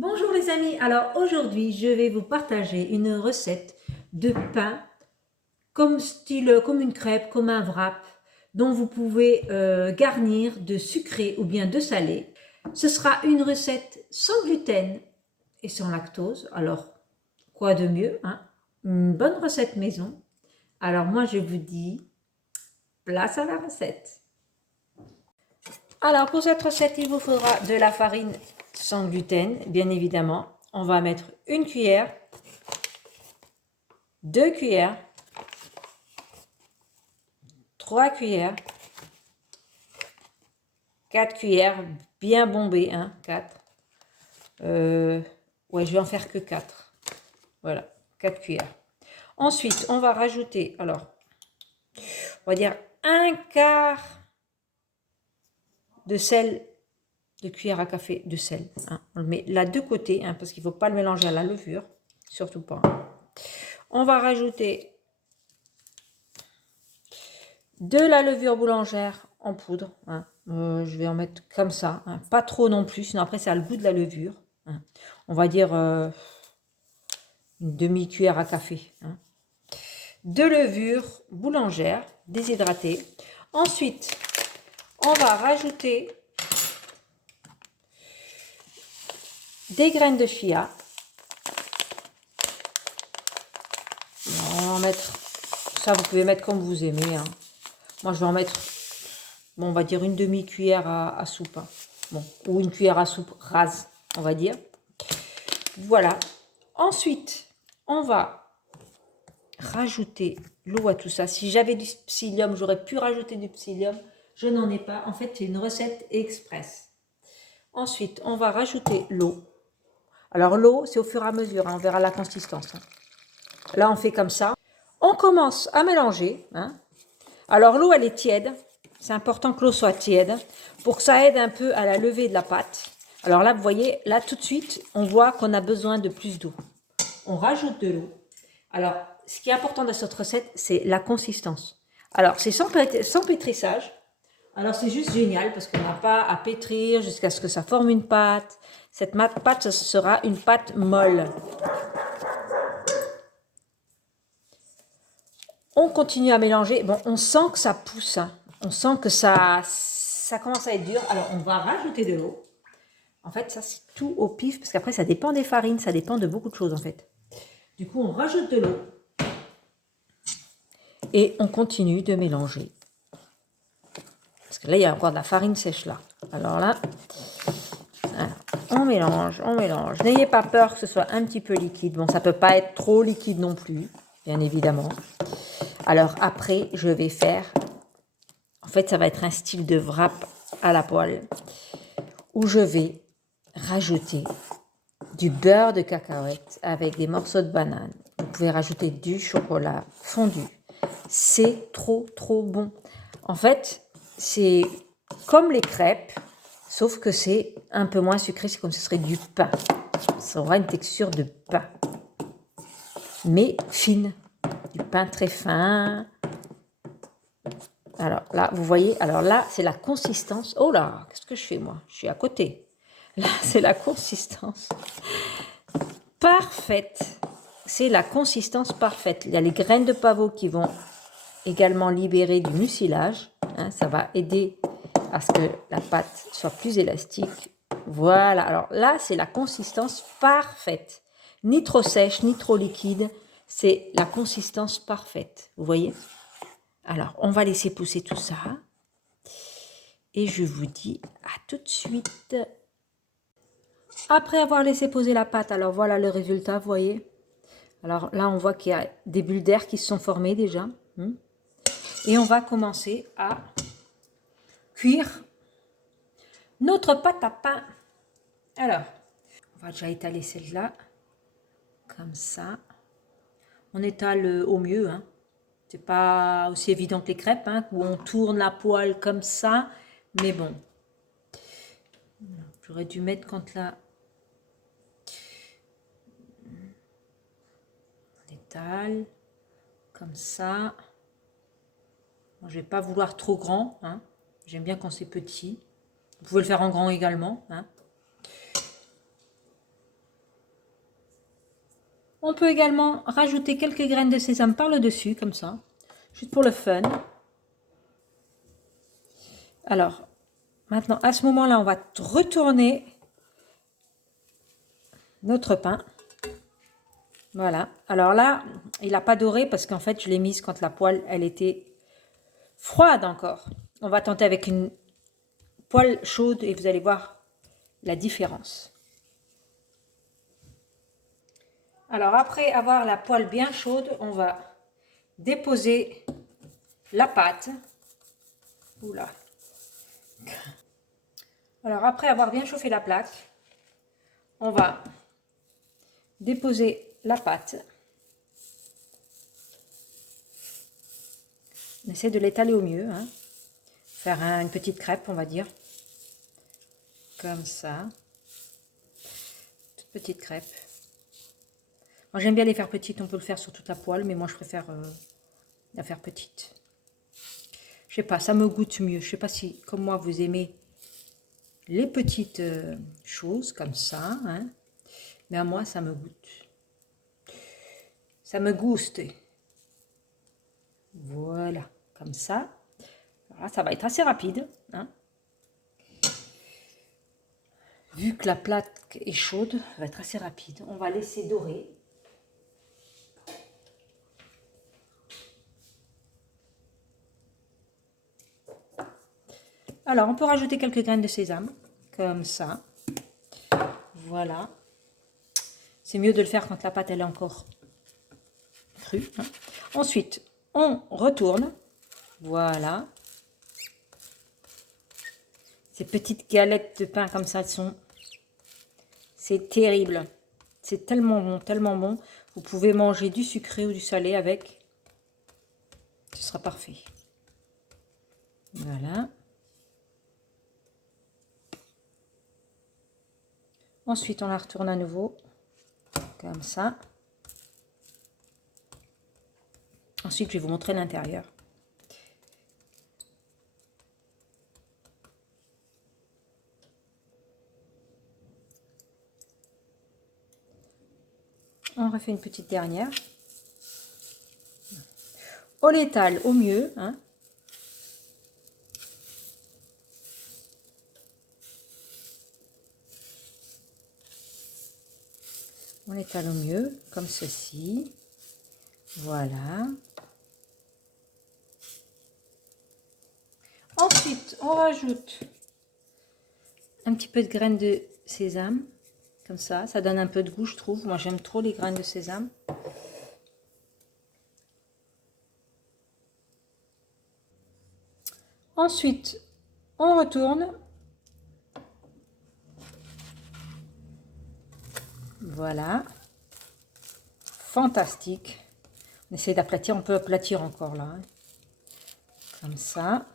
Bonjour les amis, alors aujourd'hui je vais vous partager une recette de pain comme une crêpe, comme un wrap, dont vous pouvez garnir de sucré ou bien de salé. Ce sera une recette sans gluten et sans lactose, alors quoi de mieux, hein? Une bonne recette maison. Alors moi je vous dis, place à la recette. Alors pour cette recette il vous faudra de la farine sans gluten, bien évidemment. On va mettre une cuillère, 2 cuillères, 3 cuillères, 4 cuillères, bien bombées, hein, 4. Ouais, je vais en faire que 4. Voilà, 4 cuillères. Ensuite, on va rajouter, alors, on va dire un quart de sel, de cuillère à café de sel. Hein. On le met là de côté, hein, parce qu'il ne faut pas le mélanger à la levure, surtout pas. On va rajouter de la levure boulangère en poudre. Hein. Je vais en mettre comme ça, hein. Pas trop non plus, sinon après ça a le goût de la levure. Hein. On va dire une demi-cuillère à café. Hein. De levure boulangère déshydratée. Ensuite, on va rajouter des graines de chia. On va en mettre, ça vous pouvez mettre comme vous aimez. Hein. Moi je vais en mettre, bon, on va dire une demi-cuillère à soupe. Hein. Bon, ou une cuillère à soupe rase, on va dire. Voilà. Ensuite, on va rajouter l'eau à tout ça. Si j'avais du psyllium, j'aurais pu rajouter du psyllium. Je n'en ai pas. En fait, c'est une recette express. Ensuite, on va rajouter l'eau. Alors, l'eau, c'est au fur et à mesure. Hein, on verra la consistance. Hein. Là, on fait comme ça. On commence à mélanger. Hein. Alors, l'eau, elle est tiède. C'est important que l'eau soit tiède pour que ça aide un peu à la levée de la pâte. Alors là, vous voyez, là, tout de suite, on voit qu'on a besoin de plus d'eau. On rajoute de l'eau. Alors, ce qui est important dans cette recette, c'est la consistance. Alors, c'est sans pétrissage. Alors, c'est juste génial parce qu'on n'a pas à pétrir jusqu'à ce que ça forme une pâte. Cette pâte, ce sera une pâte molle. On continue à mélanger. Bon, on sent que ça pousse. Hein. On sent que ça commence à être dur. Alors, on va rajouter de l'eau. En fait, ça, c'est tout au pif parce qu'après, ça dépend des farines. Ça dépend de beaucoup de choses, en fait. Du coup, on rajoute de l'eau. Et on continue de mélanger. Parce que là, il y a encore de la farine sèche là. Alors là, on mélange, on mélange. N'ayez pas peur que ce soit un petit peu liquide. Bon, ça ne peut pas être trop liquide non plus, bien évidemment. Alors après, je vais faire... En fait, ça va être un style de wrap à la poêle où je vais rajouter du beurre de cacahuète avec des morceaux de banane. Vous pouvez rajouter du chocolat fondu. C'est trop, trop bon. En fait, c'est comme les crêpes, sauf que c'est un peu moins sucré, c'est comme si ce serait du pain. Ça aura une texture de pain, mais fine, du pain très fin. Alors là, vous voyez, alors là, c'est la consistance. Oh là, qu'est-ce que je fais moi? Je suis à côté. Là, c'est la consistance parfaite. C'est la consistance parfaite. Il y a les graines de pavot qui vont également libérer du mucilage. Hein, ça va aider à ce que la pâte soit plus élastique. Voilà, alors là, c'est la consistance parfaite. Ni trop sèche, ni trop liquide. C'est la consistance parfaite. Vous voyez? Alors, on va laisser pousser tout ça. Et je vous dis à tout de suite. Après avoir laissé poser la pâte, alors voilà le résultat, vous voyez? Alors là, on voit qu'il y a des bulles d'air qui se sont formées déjà. Et on va commencer à cuire notre pâte à pain. Alors, on va déjà étaler celle-là, comme ça. On étale au mieux, hein. C'est pas aussi évident que les crêpes, hein, où on tourne la poêle comme ça, mais bon. J'aurais dû mettre quand là... On étale, comme ça. Bon, je vais pas vouloir trop grand, hein. J'aime bien quand c'est petit. Vous pouvez le faire en grand également, hein. On peut également rajouter quelques graines de sésame par le dessus, comme ça, juste pour le fun. Alors, maintenant, à ce moment-là, on va retourner notre pain. Voilà. Alors là, il n'a pas doré parce qu'en fait, je l'ai mise quand la poêle, elle était froide encore. On va tenter avec une poêle chaude et vous allez voir la différence. Alors, après avoir la poêle bien chaude, on va déposer la pâte. Oula. Alors, après avoir bien chauffé la plaque, on va déposer la pâte. On essaie de l'étaler au mieux, hein. Faire une petite crêpe, on va dire. Comme ça. Toute petite crêpe. Moi, j'aime bien les faire petites, on peut le faire sur toute la poêle, mais moi, je préfère la faire petite. Je sais pas, ça me goûte mieux. Je sais pas si, comme moi, vous aimez les petites choses comme ça, hein. Mais à moi, ça me goûte. Ça me gouste. Voilà, comme ça. Alors là, ça va être assez rapide, hein. Vu que la plaque est chaude, ça va être assez rapide. On va laisser dorer. Alors, on peut rajouter quelques graines de sésame, comme ça. Voilà. C'est mieux de le faire quand la pâte elle est encore crue, hein. Ensuite, on retourne. Voilà. Ces petites galettes de pain comme ça, elles sont... C'est terrible. C'est tellement bon, tellement bon. Vous pouvez manger du sucré ou du salé avec. Ce sera parfait. Voilà. Ensuite, on la retourne à nouveau. Comme ça. Ensuite, je vais vous montrer l'intérieur. On refait une petite dernière. On l'étale au mieux, hein. On l'étale au mieux, comme ceci. Voilà. Ensuite, on rajoute un petit peu de graines de sésame. Comme ça donne un peu de goût, je trouve. Moi, j'aime trop les graines de sésame. Ensuite, on retourne. Voilà. Fantastique. On essaie d'aplatir, on peut aplatir encore là, hein. Comme ça.